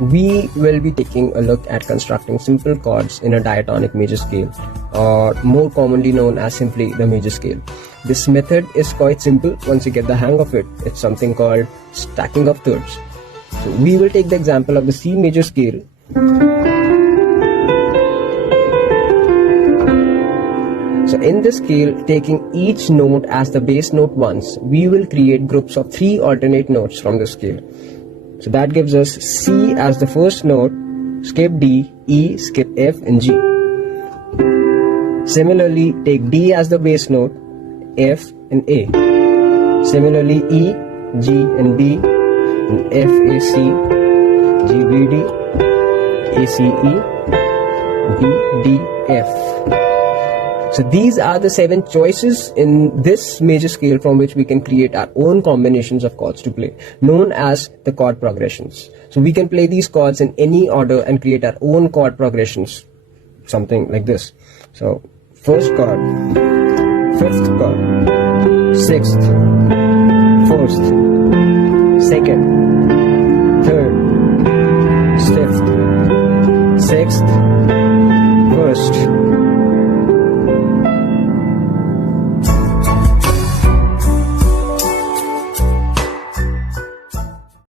we will be taking a look at constructing simple chords in a diatonic major scale, or more commonly known as simply the major scale. This method is quite simple once you get the hang of it. It's something called stacking of thirds. So we will take the example of the C major scale. So in this scale, taking each note as the bass note once, we will create groups of 3 alternate notes from the scale. So that gives us C as the first note, skip D, E, skip F and G. Similarly, take D as the bass note, F and A. Similarly, E, G and B, and F, A, C, G, B, D, A, C, E, B, D, F. So these are the 7 choices in this major scale from which we can create our own combinations of chords to play, known as the chord progressions. So we can play these chords in any order and create our own chord progressions, something like this. So first chord, 5th chord, 6th, 1st, 2nd, 3rd, 5th, 6th, 1st,